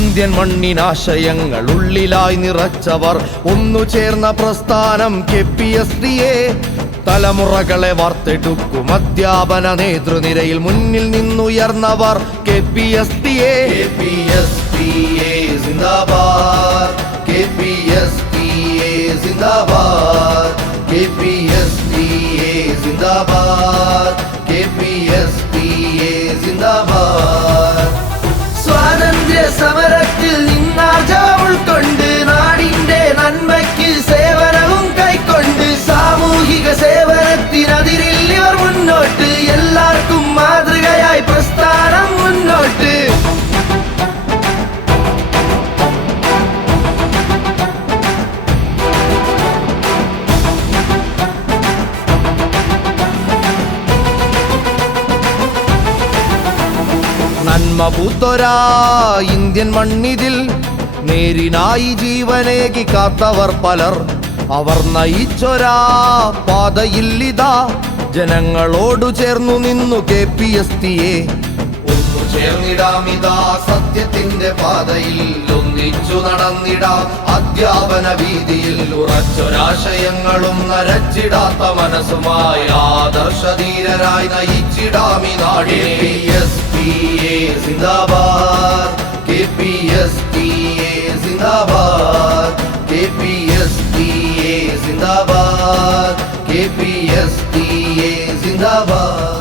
Indian മണ്ണിനാശയങ്ങൾ ഉള്ളിലായി നിറച്ചവർ ഒന്നു ചേർന്ന പ്രസ്ഥാനം KPSTA. തലമുറകളെ വാർത്തെടുക്കും അധ്യാപന നേതൃനിരയിൽ മുന്നിൽ നിന്നുയർന്നവർ KPSTA. KPSTA സിന്ദാബാദ്, KPSTA സിന്ദാബാദ്, KPSTA സിന്ദാബാദ്, KPSTA സിന്ദാബാദ്. സ്വാതന്ത്ര്യ സമരത്തിൽ നിന്നാർജവം ഉൾക്കൊണ്ട് നാടിന്റെ നന്മയ്ക്ക് സേവനവും കൈക്കൊണ്ട് സാമൂഹിക സേവനത്തിനതിരിൽ ഇവർ മുന്നോട്ട്, എല്ലാവർക്കും മാതൃകയായി പ്രസ്ഥാനം മുന്നോട്ട്. നന്മ പൂത്തൊരാ ഇന്ത്യൻ മണ്ണിതിൽ നേരിനായി ജീവനേകി കാത്തവർ പലർ. അവർ നയിച്ചൊരാ പാതയില്ലിതാ ജനങ്ങളോടു ചേർന്നു നിന്നു KPSTA. ഒന്നു ചേർന്നിടാമിതാ സത്യത്തിന്റെ പാതയിൽ, ഒന്നിച്ചു നടന്നിടാം അധ്യാപന വീതിയിൽ. ഉറച്ചൊരാശയങ്ങളും നരച്ചിടാത്ത മനസ്സുമായി ആദർശധീരരായി നയിച്ചിടാമി നാടിനെ. KPSTA സിന്ദാബാദ്, KPSTA സിന്ദാബാദ്, KPSTA സിന്ദാബാദ്, KPSTA സിന്ദാബാദ്.